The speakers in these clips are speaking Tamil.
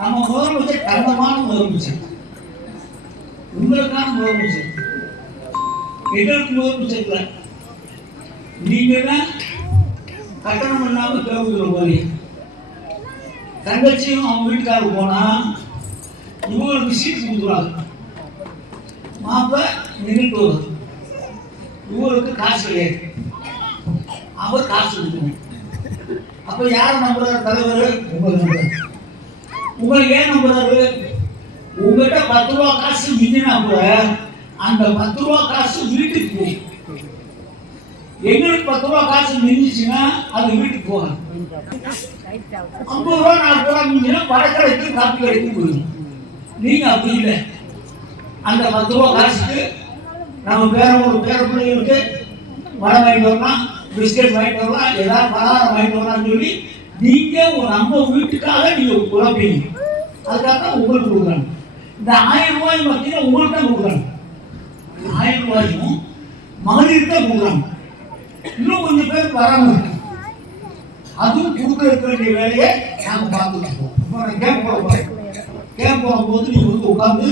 நம்ம முதலமைச்சர் கர்மமான முதலமைச்சர், உங்களுக்கான முதலமைச்சர், எங்களுக்கு முதலமைச்சர் இல்லை. நீங்க தான் கட்டணம் இல்லாம தேர்வுகளை போறீங்க. தங்கச்சியும் அவங்க வீட்டுக்காரர் போனா இவங்களுக்கு சீட்டு கொடுக்குறாங்க. மாப்ப நின்றுட்டு வருது, இவங்களுக்கு காசு கிடையாது, அவர் காசு கொடுக்கணும். அப்ப யார் நம்புறாரு? தலைவர் உங்களுக்கு ஏன் நம்புறாரு? உங்ககிட்ட 10 ரூபா காசு மிஞ்சினா கூட அந்த 10 ரூபா காசு வீட்டுக்கு போகும். எங்களுக்கு 10 ரூபா காசு மிஞ்சிச்சுன்னா அது வீட்டுக்கு போகும். 50 ரூபா 40 ரூபா மிஞ்சினா படக்கடைக்கு காப்பி கடைக்கு போயிடும். நீங்க அப்படி இல்லை. அந்த 10 ரூபா காசுக்கு நம்ம ஒரு பேர பிள்ளைங்களுக்கு வடை வாங்கிட்டு வரலாம், பிஸ்கட் வாங்கிட்டு வரலாம், ஏதாவது பலகாரம் வாங்கிட்டு வரலாம்னு சொல்லி நீங்க நம்ம வீட்டுக்காக நீங்க குழப்பீங்க. அதுக்காக உங்களுக்கு கொடுக்குறாங்க. இந்த 1000 ரூபாய் பார்த்தீங்கன்னா உங்களுக்கு தான் கொடுக்குறாங்க. 1000 ரூபாயும் மகளிருக்கு தான் கொடுக்குறாங்க. இன்னும் கொஞ்சம் பேர் வராம இருக்கு. அதுவும் கொடுக்க வேண்டிய வேலையை நாங்கள் பார்த்துட்டு இருக்கோம். கேம்ப் போகும்போது நீங்க வந்து உட்காந்து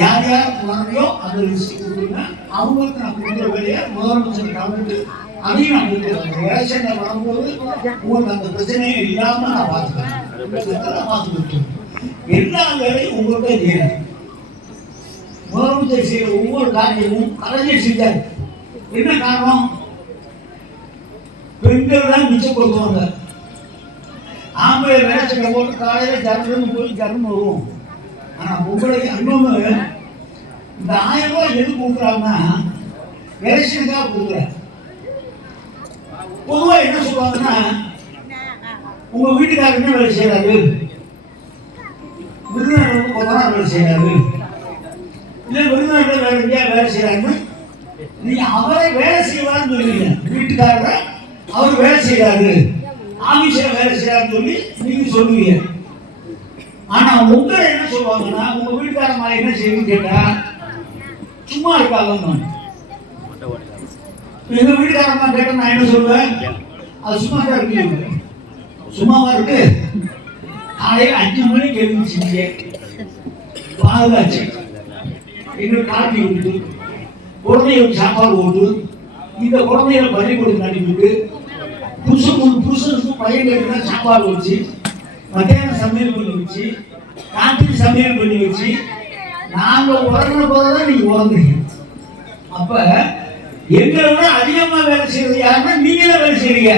யார் யார் வரலையோ அந்த லிஸ்ட் கொடுத்துருங்க. அவங்களுக்கு நான் கொடுக்குற வேலையை முதலமைச்சர் கவனிட்டு அதையும் நான் கொடுக்குறேன். எலெக்ஷன்ல வரும்போது உங்களுக்கு அந்த பிரச்சனையே இல்லாம நான் பார்த்துக்கிறேன். எல்லா வேலையும் உங்கள்கிட்ட செய்யணும். முதலமைச்சர் செய்யற ஒவ்வொரு காரியமும் கலைஞர் செஞ்சார். என்ன காரணம்? பெண்கள் தான் மிச்சப்படுத்துவாங்க. ஆம்பளை வேலை செய்ய போட்டு காலையில ஜர்னு போய் ஜர்னு வருவோம். ஆனா உங்களுக்கு இன்னொன்று, இந்த 1000 ரூபாய் எதுக்கு கொடுக்குறாங்கன்னா எலெக்ஷனுக்காக கொடுக்குறேன். பொதுவா என்ன சொல்லுவாங்கன்னா, உங்க வீட்டுக்காரர் என்ன வேலை செய்யறாரு, விருந்தினர்களுக்கு பொதுவாக வேலை செய்யறாரு, இல்ல விருந்தினர்கள் வேலை செய்யறாருன்னு நீங்க அவரை வேலை செய்வாருன்னு சொல்லுவீங்க. வீட்டுக்காரர் அவர் வேலை செய்யறாரு, ஆபீஸ்ல வேலை செய்யறாருன்னு சொல்லி நீங்க சொல்லுவீங்க. ஆனா உங்களை என்ன சொல்லுவாங்கன்னா, உங்க வீட்டுக்காரமா என்ன செய்யுன்னு கேட்டா சும்மா இருக்காங்க. எங்க வீட்டுக்காரமா கேட்ட நான் என்ன சொல்லுவேன்? அது சும்மா தான் இருக்கு. சும்மாவா இருக்கு? காலையில் 5 மணிக்கு எழுந்துச்சு, பாதுகாச்சு எங்களுக்கு காப்பி விட்டு குழந்தைகளுக்கு சாப்பாடு போட்டு இந்த குழந்தைகளை பள்ளிக்கூடம் அனுப்பிட்டு புருஷனுக்கும் பையன்களுக்கு சாப்பாடு வச்சு மத்தியானம் சமையல் பண்ணி வச்சு ராத்திரி சமையல் பண்ணி வச்சு நாங்க உறங்கின போதுதான் நீங்க உறங்குறீங்க. அப்ப எங்களை விட அதிகமா வேலை செய்யறது யாருன்னா நீங்க தான் வேலை செய்றீங்க.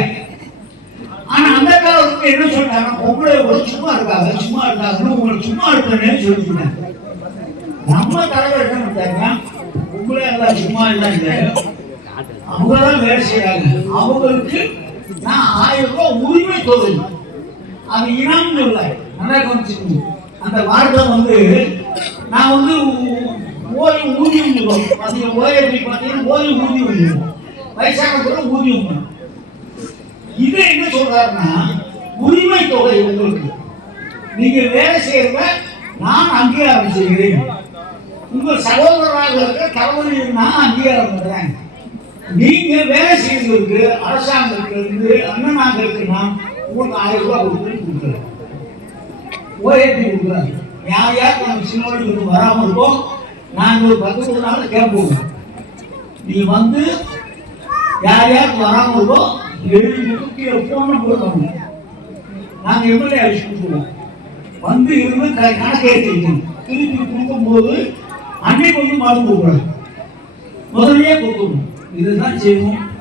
ஆனா அந்த காலத்துக்கு என்ன சொல்றாங்க? பொம்பளை கூட சும்மா இருக்காங்கன்னு உங்களை சும்மா இருக்கணும்னு சொல்லிட்டு நம்ம தலைவர் என்ன பண்றாங்க? பொம்பளை எல்லாம் சும்மா இல்லை, அவங்கதான் வேலை செய்யறாங்க. அவங்களுக்கு நான் 1000 ரூபாய் உரிமை தோணும். அது இனாம்னு இல்லை, நல்லா கவனிச்சுக்கணும். அந்த வார்த்தை வந்து நான் வந்து ஓய்வு ஊதியம் சொல்லுவோம். பார்த்தீங்கன்னா ஓய்வு பார்த்தீங்கன்னா ஓய்வு ஊதியம் சொல்லுவோம். வயசான கூட ஊதியம். இதை என்ன சொல்றாருன்னா உரிமை தொகை. உங்களுக்கு நீங்க வேலை செய்யறத நான் அங்கீகாரம் செய்கிறேன். உங்கள் சகோதரராக இருக்க தலைவலி நான் அங்கீகாரம் பண்றேன். நீங்க வேலை செய்வதற்கு அரசாங்கத்திலிருந்து அண்ணனாக இருக்குன்னா உங்களுக்கு 1000 ரூபாய் கொடுக்குறேன். ஓஏபி கொடுக்குறாங்க. யார் யார் நம்ம சின்னோடு வராமல் இருக்கோம், நாங்கள் ஒரு 10 நாள் கேட்போம். நீ வந்து யார் யாருக்கு வராமல் இருக்கோ எழுதி கீழே போன போடுவாங்க. நாங்கள் எம்எல்ஏ அழிச்சு கொடுத்துருவோம். வந்து இருந்து கணக்கு ஏற்றிக்கணும். திருப்பி கொடுக்கும்போது அன்னைக்கு வந்து மருந்து கொடுக்குறாங்க, முதலே கொடுக்கணும். இதுதான் செய்வோம்.